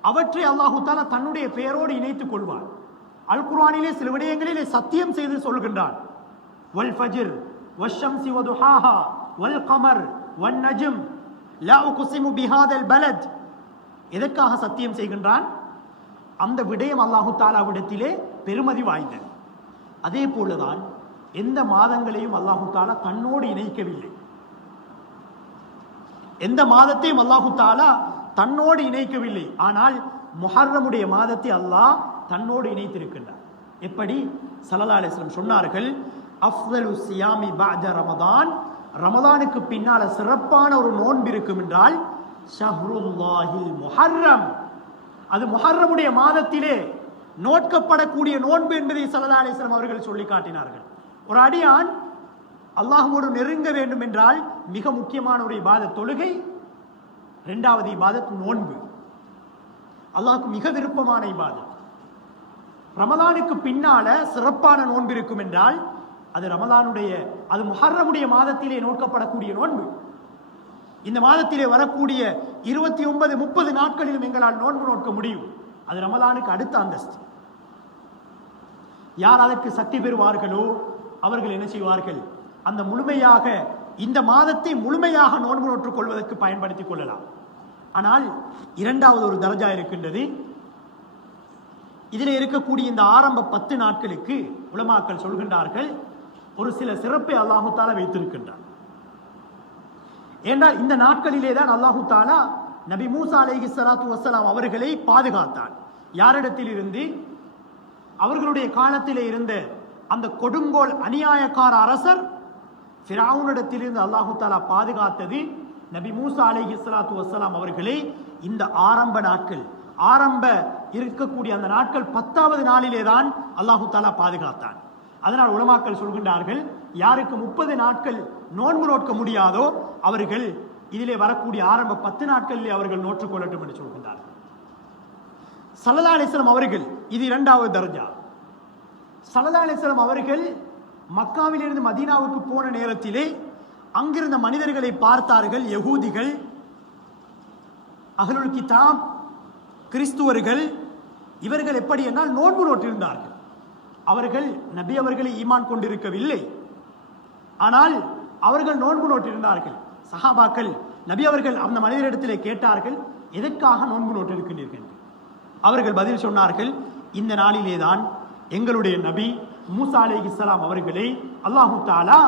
அவற்றை அல்லாஹு தாலா தன்னுடைய பெயரோடு இணைத்துக் கொள்வார். அல் குர்ஆனிலே சில விடயங்களிலே சத்தியம் செய்து சொல்கின்றான். வல் ஃபஜ்ர் வஷ்ஷம்ஸி வதுஹாஹா வல் கமர் வன் நஜ்ம் லா உக்ஸிமு பிஹாதல் பலத். எதற்காக சத்தியம் செய்கின்றான்? அந்த விடயம் அல்லாஹு தாலாவிடத்திலே பெருமதி வாய்ந்தது. அதே போலதான் எந்த மாதங்களையும் அல்லாஹு தாலா தன்னோடு இணைக்கவில்லை. எந்த மாதத்தையும் அல்லாஹு தாலா தன்னோடு இணைக்கவில்லை. ஆனால் முஹர்ரமுடைய மாதத்தை அல்லாஹ் தன்னோடு இணைத்திருக்கின்றார். எப்படி? ஸல்லல்லாஹு அலைஹி வஸல்லம் சொன்னார்கள், அஃதலு ஸியாமி பஅத ரமதான், ரமதானுக்கு பின்னால சிறப்பான ஒரு நோன்பு இருக்கும் என்றால் ஷஹ்ருல்லாஹில் முஹர்ரம், அது முஹர்ரமுடைய மாதத்திலே நோட்கப்படக்கூடிய நோன்பு என்பதை ஸல்லல்லாஹு அலைஹி வஸல்லம் அவர்கள் சொல்லி காட்டினார்கள். ஒரு அடியான் அல்லாஹ்வோடு நெருங்க வேண்டும் என்றால் மிக முக்கியமான ஒரு இபாதத் தொழுகை, இரண்டாவது இபாதத் நோன்பு. அல்லாஹ்வுக்கு மிக விருப்பமான இபாதத். ரமலானுக்கு பின்னால சிறப்பான நோன்பு இருக்கும் என்றால் அது அது முஹர்ரமுடைய மாதத்திலே நோக்கப்படக்கூடிய நோன்பு. இந்த மாதத்திலே வரக்கூடிய 29, 30 நாட்களிலும் எங்களால் நோன்பு நோக்க முடியும். அது ரமலானுக்கு அடுத்த அந்தஸ்து. யார் அதற்கு சக்தி பெறுவார்களோ அவர்கள் என்ன செய்வார்கள், அந்த முழுமையாக இந்த மாதத்தை முழுமையாக நோன்பு நோற்றுக் கொள்வதற்கு பயன்படுத்திக் கொள்ளலாம். ஆனால் இரண்டாவது ஒரு தரஜா இருக்கின்றது. இதில் இருக்கக்கூடிய இந்த ஆரம்ப 10 நாட்களுக்கு உலமாக்கள் சொல்கின்றார்கள் ஒரு சில சிறப்பை அல்லாஹு தாலா வைத்திருக்கின்றார். ஏனென்றால் இந்த நாட்களிலே தான் அல்லாஹு தாலா நபி மூசா அலைஹிஸ்ஸலாத்து வஸ்ஸலாம் அவர்களை பாதுகாத்தான். யாரிடத்தில் இருந்து? அவர்களுடைய காலத்திலே இருந்த அந்த கொடுங்கோல் அநியாயக்கார அரசர் ஃபிரௌனிடத்திலிருந்து அல்லாஹு தாலா பாதுகாத்தது நபி மூசா அலைஹிஸ்ஸலாத்து வஸ்ஸலாம் அவர்களை இந்த ஆரம்ப நாட்கள், ஆரம்ப இருக்கக்கூடிய அந்த நாட்கள் 10வது நாளிலே தான் அல்லாஹு தாலா பாதுகாத்தான். அதனால் உலமாக்கள் சொல்கின்றார்கள், யாருக்கு 30 நாட்கள் நோன்பு நோக்க முடியாதோ அவர்கள் இதிலே வரக்கூடிய ஆரம்ப 10 நாட்களிலே அவர்கள் நோற்றுக் கொள்ளட்டும் என்று சொல்கின்றார்கள். ஸல்லல்லாஹு அலைஹி வஸல்லம் அவர்கள், இது இரண்டாவது தர்ஜா. ஸல்லல்லாஹு அலைஹி வஸல்லம் அவர்கள் மக்காவிலிருந்து மதீனாவுக்கு போன நேரத்திலே அங்கிருந்த மனிதர்களை பார்த்தார்கள். யகூதிகள், அஹ்லுல் கிதாப், கிறிஸ்துவர்கள், இவர்கள் எப்படி என்றால் நோன்பு நோட்டிருந்தார்கள். அவர்கள் நபி அவர்களை ஈமான் கொண்டிருக்கவில்லை, ஆனால் அவர்கள் நோன்பு நோட்டிருந்தார்கள். சஹாபாக்கள் நபி அவர்கள் அந்த மனிதரிடத்திலே கேட்டார்கள், எதற்காக நோன்பு நோட்டிருக்கிறீர்கள்? அவர்கள் பதில் சொன்னார்கள், இந்த நாளிலே தான் எங்களுடைய நபி மூசா அலைஹிஸ்ஸலாம் அவர்களை அல்லாஹு தஆலா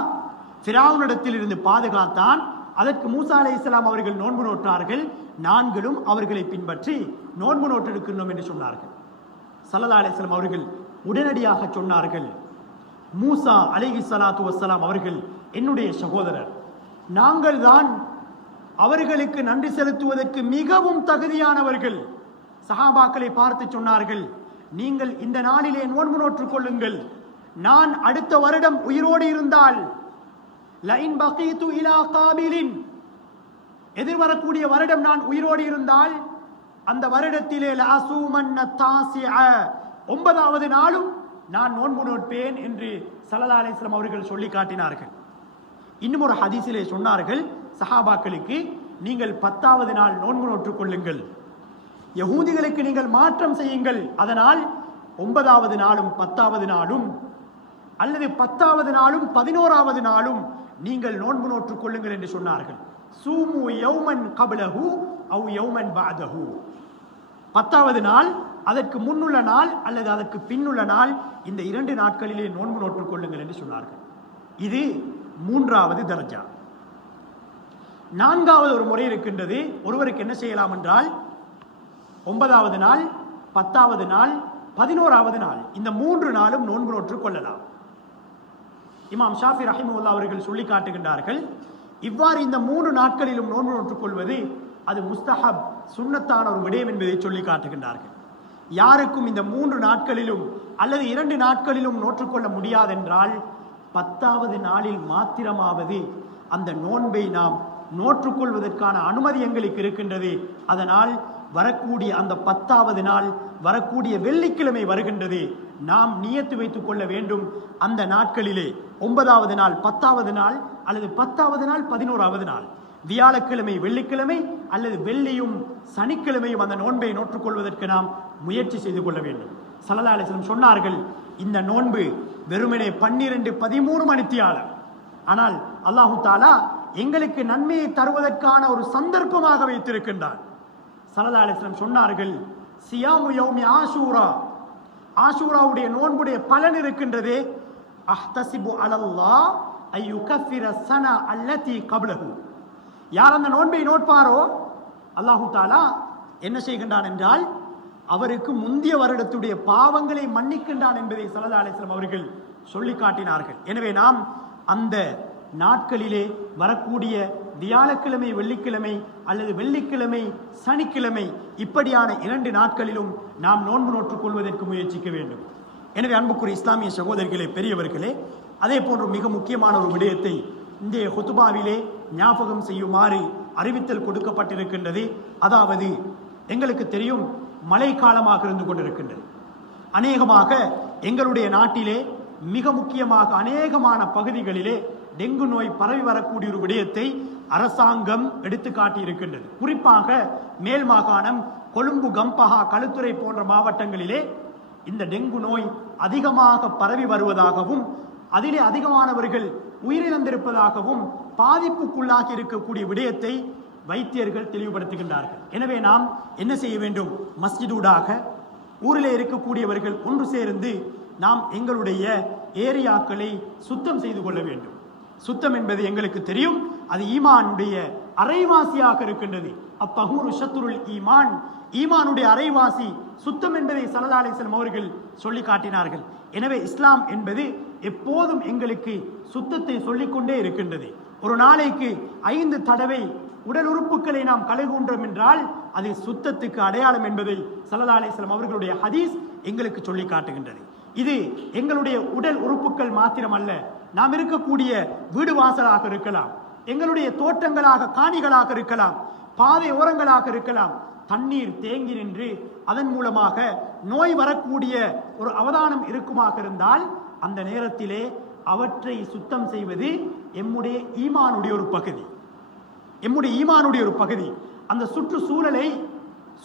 ஃபிரௌனிடத்தில் இருந்து பாதுகாத்தான். அதற்கு மூசா அலைஹிஸ்ஸலாம் அவர்கள் நோன்பு நோற்றார்கள், நாங்களும் அவர்களை பின்பற்றி நோன்பு நோட்டிருக்கிறோம் என்று சொன்னார்கள். ஸல்லல்லாஹு அலைஹி வஸல்லம் அவர்கள் உடனடியாக சொன்னார்கள், மூசா அலைஹிஸ்ஸலாத்து வஸ்ஸலாம் அவர்கள் என்னுடைய சகோதரர், நாங்கள் தான் அவர்களுக்கு நன்றி செலுத்துவதற்கு மிகவும் தகுதியானவர்கள். சஹாபாக்களை பார்த்து சொன்னார்கள், நீங்கள் இந்த நாளிலே நோன்பு நோற்றுக் கொள்ளுங்கள். நான் அடுத்த வருடம் உயிரோடு இருந்தால், லைன் பகீது இலா காபிலின், எதிர்வரக்கூடிய வருடம் நான் உயிரோடு இருந்தால் அந்த வருடத்திலே லஅசூமன்ன தாசிஅ, 9வது நாளும் நான் நோன்பு நோட்பேன் என்று ஸல்லல்லாஹு அலைஹி வஸல்லம் அவர்கள் சொல்லி காட்டினார்கள். இன்னும் ஒரு ஹதீஸிலே சொன்னார்கள் சஹாபாக்களுக்கு, நீங்கள் 10வது நாள் நோன்பு நோற்றுக் கொள்ளுங்கள், யகூதிகளுக்கு நீங்கள் மாற்றம் செய்யுங்கள். அதனால் 9வது நாளும் 10வது நாளும் அல்லது 10வது நாளும் 11வது நாளும் நீங்கள் நோன்பு நோற்றுக் கொள்ளுங்கள் என்று சொன்னார்கள். சூமு யௌமன் கப்லஹு அவ் யௌமன் பஅதஹு, 10வது நாள், அதற்கு முன்னுள்ள நாள் அல்லது அதற்கு பின்னுள்ள நாள், இந்த 2 நாட்களிலே நோன்பு நோற்றுக் கொள்ளுங்கள் என்று சொன்னார்கள். இது 3வது தரஜா. 4வது ஒரு முறை இருக்கின்றது. ஒருவருக்கு என்ன செய்யலாம் என்றால் 9வது நாள், 10வது நாள், 11வது நாள், இந்த 3 நாளும் நோன்பு நோற்றுக் கொள்ளலாம். இமாம் ஷாஃபி ரஹிமஹுல்லாஹ் அவர்கள் சொல்லி காட்டுகின்றார்கள், இவ்வாறு இந்த 3 நாட்களிலும் நோன்பு நோற்றுக் கொள்வது அது முஸ்தஹப், சுன்னத்தான ஒரு விடயம் என்பதை சொல்லி காட்டுகின்றார்கள். யாருக்கும் இந்த 3 நாட்களிலும் அல்லது 2 நாட்களிலும் நோற்றுக்கொள்ள முடியாதென்றால் 10வது நாளில் மாத்திரமாவது அந்த நோன்பை நாம் நோற்றுக்கொள்வதற்கான அனுமதி எங்களுக்கு இருக்கின்றது. அதனால் வரக்கூடிய அந்த 10வது நாள் வரக்கூடிய வெள்ளிக்கிழமை வருகின்றது, நாம் நியத்து வைத்துக் கொள்ள வேண்டும். அந்த நாட்களிலே 9வது நாள் 10வது நாள் அல்லது 10வது நாள் 11வது நாள், வியாழக்கிழமை வெள்ளிக்கிழமை அல்லது வெள்ளியும் சனிக்கிழமையும் அந்த நோன்பை நோற்றுக்கொள்வதற்கு நாம் முயற்சி செய்து கொள்ள வேண்டும். ஸல்லல்லாஹு அலைஹி வஸல்லம் சொன்னார்கள், இந்த நோன்பு வெறுமனே 12-13 மணித்தியாலம், ஆனால் அல்லாஹு தாலா எங்களுக்கு நன்மையை தருவதற்கான ஒரு சந்தர்ப்பமாக வைத்திருக்கின்றார். ஸல்லல்லாஹு அலைஹி வஸல்லம் சொன்னார்கள், சியாமு யௌமி ஆஷூரா, ஆஷூராவுடைய நோன்புடைய பலன் இருக்கின்றதே, அஹ்தஸிபு அலல்லாஹ் அய்யுகஃபிர ஸனா அல்லதி கப்லஹு, யார் அந்த நோன்பை நோட்பாரோ அல்லாஹு தாலா என்ன செய்கின்றான் என்றால் அவருக்கு முந்தைய வருடத்துடைய பாவங்களை மன்னிக்கின்றான் என்பதை ஸல்லல்லாஹு அலைஹி வஸல்லம் அவர்கள் சொல்லி காட்டினார்கள். எனவே நாம் அந்த நாட்களிலே வரக்கூடிய வியாழக்கிழமை வெள்ளிக்கிழமை அல்லது வெள்ளிக்கிழமை சனிக்கிழமை இப்படியான 2 நாட்களிலும் நாம் நோன்பு நோற்றுக் கொள்வதற்கு முயற்சிக்க வேண்டும். எனவே அன்புக்குரிய இஸ்லாமிய சகோதரர்களே, பெரியவர்களே, அதே போன்று மிக முக்கியமான ஒரு விடயத்தை இந்த ஹுத்துபாவிலே ஞாபகம் செய்யுமாறு அறிவித்தல் கொடுக்கப்பட்டிருக்கின்றது. அதாவது எங்களுக்கு தெரியும் மழை காலமாக இருந்து கொண்டிருக்கின்றது. அநேகமாக எங்களுடைய நாட்டிலே மிக முக்கியமாக அநேகமான பகுதிகளிலே டெங்கு நோய் பரவி வரக்கூடிய ஒரு விடயத்தை அரசாங்கம் எடுத்து காட்டியிருக்கின்றது. குறிப்பாக மேல் மாகாணம், கொழும்பு, கம்பஹா, களுத்துறை போன்ற மாவட்டங்களிலே இந்த டெங்கு நோய் அதிகமாக பரவி வருவதாகவும் அதிலே அதிகமானவர்கள் உயிரிழந்திருப்பதாகவும் பாதிப்புக்குள்ளாகி இருக்கக்கூடிய விடயத்தை வைத்தியர்கள் தெளிவுபடுத்துகின்றார்கள். எனவே நாம் என்ன செய்ய வேண்டும்? மஸ்ஜிதூடாக ஊரிலே இருக்கக்கூடியவர்கள் ஒன்று சேர்ந்து நாம் எங்களுடைய ஏரியாக்களை சுத்தம் செய்து கொள்ள வேண்டும். சுத்தம் என்பது எங்களுக்கு தெரியும், அது ஈமானுடைய அரைவாசியாக இருக்கின்றது. அத்தஹூரு ஷத்ருல் ஈமான், ஈமானுடைய அரைவாசி சுத்தம் என்பதை ஸல்லல்லாஹு அலைஹி வஸல்லம் அவர்கள் சொல்லி காட்டினார்கள். எனவே இஸ்லாம் என்பது எப்போதும் எங்களுக்கு சுத்தத்தை சொல்லிக்கொண்டே இருக்கின்றது. ஒரு நாளைக்கு 5 தடவை உடல் உறுப்புகளை நாம் கழுகுகின்றோம் என்றால் அது சுத்தத்துக்கு அடையாளம் என்பதை ஸல்லல்லாஹு அலைஹி வஸல்லம் அவர்களுடைய ஹதீஸ் எங்களுக்கு சொல்லி காட்டுகின்றது. இது எங்களுடைய உடல் உறுப்புகள் மாத்திரமல்ல, நாம் இருக்கக்கூடிய வீடு வாசலாக இருக்கலாம், எங்களுடைய தோட்டங்களாக, காணிகளாக இருக்கலாம், பாதை ஓரங்களாக இருக்கலாம். தண்ணீர் தேங்கி நின்று அதன் மூலமாக நோய் வரக்கூடிய ஒரு அவதானம் இருக்குமாக இருந்தால் அந்த நேரத்திலே அவற்றை சுத்தம் செய்வது எம்முடைய ஈமானுடைய ஒரு பகுதி, எம்முடைய ஈமானுடைய ஒரு பகுதி. அந்த சுற்றுச்சூழலை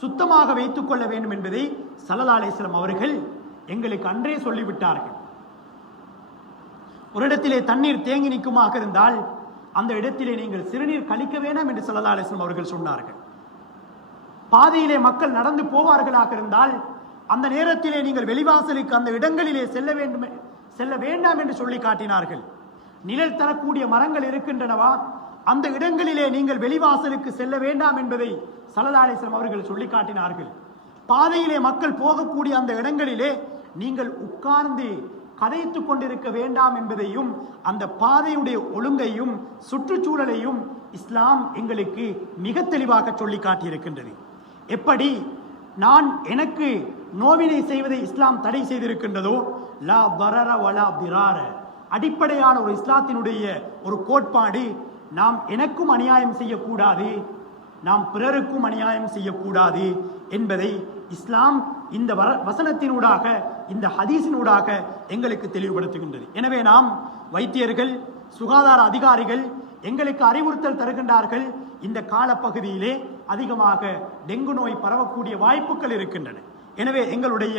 சுத்தமாக வைத்துக் கொள்ள வேண்டும் என்பதை ஸல்லல்லாஹு அலைஹி வஸல்லம் அவர்கள் எங்களுக்கு அன்றே சொல்லிவிட்டார்கள். ஒரு இடத்திலே தண்ணீர் தேங்கி நிற்குமாக இருந்தால் அந்த இடத்திலே நீங்கள் சிறுநீர் கழிக்க வேண்டாம் என்று ஸல்லல்லாஹு அலைஹி வஸல்லம் அவர்கள் சொன்னார்கள். பாதையிலே மக்கள் நடந்து போவார்களாக இருந்தால் அந்த நேரத்திலே நீங்கள் வெளிவாசலுக்கு அந்த இடங்களிலே செல்ல வேண்டாம் என்று சொல்லி காட்டினார்கள். நிழல் தரக்கூடிய மரங்கள் இருக்கின்றனவா, அந்த இடங்களிலே நீங்கள் வெளிவாசலுக்கு செல்ல வேண்டாம் என்பதை ஸல்லல்லாஹு அலைஹி வஸல்லம் அவர்கள் சொல்லி காட்டினார்கள். பாதையிலே மக்கள் போகக்கூடிய அந்த இடங்களிலே நீங்கள் உட்கார்ந்து கதைத்து கொண்டிருக்க வேண்டாம் என்பதையும் அந்த பாதையுடைய ஒழுங்கையும் சுற்றுச்சூழலையும் இஸ்லாம் எங்களுக்கு மிக தெளிவாக சொல்லி காட்டியிருக்கின்றது. எப்படி நான் எனக்கு நோவினை செய்வதை இஸ்லாம் தடை செய்திருக்கின்றதோ, லா பரர வலா திரார, அடிப்படையான ஒரு இஸ்லாத்தினுடைய ஒரு கோட்பாடு, நாம் எனக்கும் அநியாயம் செய்யக்கூடாது, நாம் பிறருக்கும் அநியாயம் செய்யக்கூடாது என்பதை இஸ்லாம் இந்த வசனத்தினூடாக, இந்த ஹதீஸினூடாக எங்களுக்கு தெளிவுபடுத்துகின்றது. எனவே நாம் வைத்தியர்கள், சுகாதார அதிகாரிகள் எங்களுக்கு அறிவுறுத்தல் தருகின்றார்கள். இந்த காலப்பகுதியிலே அதிகமாக டெங்கு நோய் பரவக்கூடிய வாய்ப்புகள் இருக்கின்றன. எனவே எங்களுடைய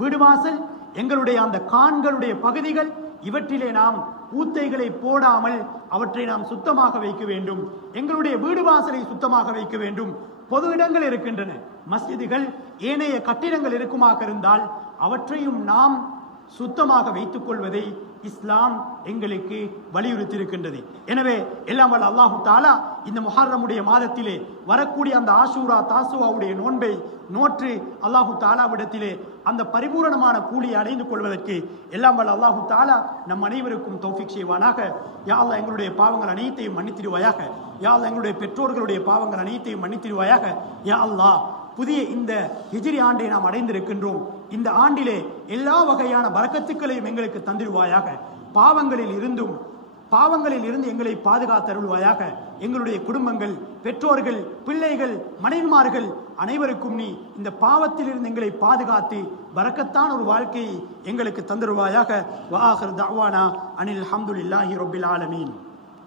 வீடு வாசல், எங்களுடைய அந்த கான்களுடைய பகுதிகள், இவற்றிலே நாம் ஊத்தைகளை போடாமல் அவற்றை நாம் சுத்தமாக வைக்க வேண்டும். எங்களுடைய வீடு வாசலை சுத்தமாக வைக்க வேண்டும். பொது இடங்கள் இருக்கின்றன, மஸ்ஜிதுகள், ஏனைய கட்டிடங்கள் இருக்குமாக இருந்தால் அவற்றையும் நாம் சுத்தமாக வைத்துக் கொள்வதை இஸ்லாம் எங்களுக்கு வலியுறுத்தி இருக்கின்றது. எனவே எல்லாம் வல்ல அல்லாஹு தஆலா இந்த முஹர்ரமுடைய மாதத்திலே வரக்கூடிய அந்த ஆஷூரா, தாசுவாவுடைய நோன்பை நோற்று அல்லாஹு தஆலாவிடத்திலே அந்த பரிபூரணமான கூலியை அடைந்து கொள்வதற்கு எல்லாம் வல்ல அல்லாஹு தஆலா நம் அனைவருக்கும் தௌஃபீக் செய்வானாக. யா அல்லாஹ் எங்களுடைய பாவங்கள் அனைத்தையும் மன்னித்திடுவாயாக. யா அல்லாஹ் எங்களுடைய பெற்றோர்களுடைய பாவங்கள் அனைத்தையும் மன்னித்திடுவாயாக. யா அல்லாஹ் புதிய இந்த ஹிஜ்ரி ஆண்டை நாம் அடைந்திருக்கின்றோம். இந்த ஆண்டிலே எல்லா வகையான பரக்கத்துக்களையும் எங்களுக்கு தந்திடுவாயாக. பாவங்களில் இருந்து எங்களை பாதுகாத்தருள்வாயாக. எங்களுடைய குடும்பங்கள், பெற்றோர்கள், பிள்ளைகள், மனைவிமார்கள் அனைவருக்கும் நீ இந்த பாவத்திலிருந்து எங்களை பாதுகாத்து பரக்கத்தான ஒரு வாழ்க்கையை எங்களுக்கு தந்திடுவாயாக. வ ஆகிர் தஅவானா அனில் ஹம்துலில்லாஹி ரப்பில் ஆலமீன்.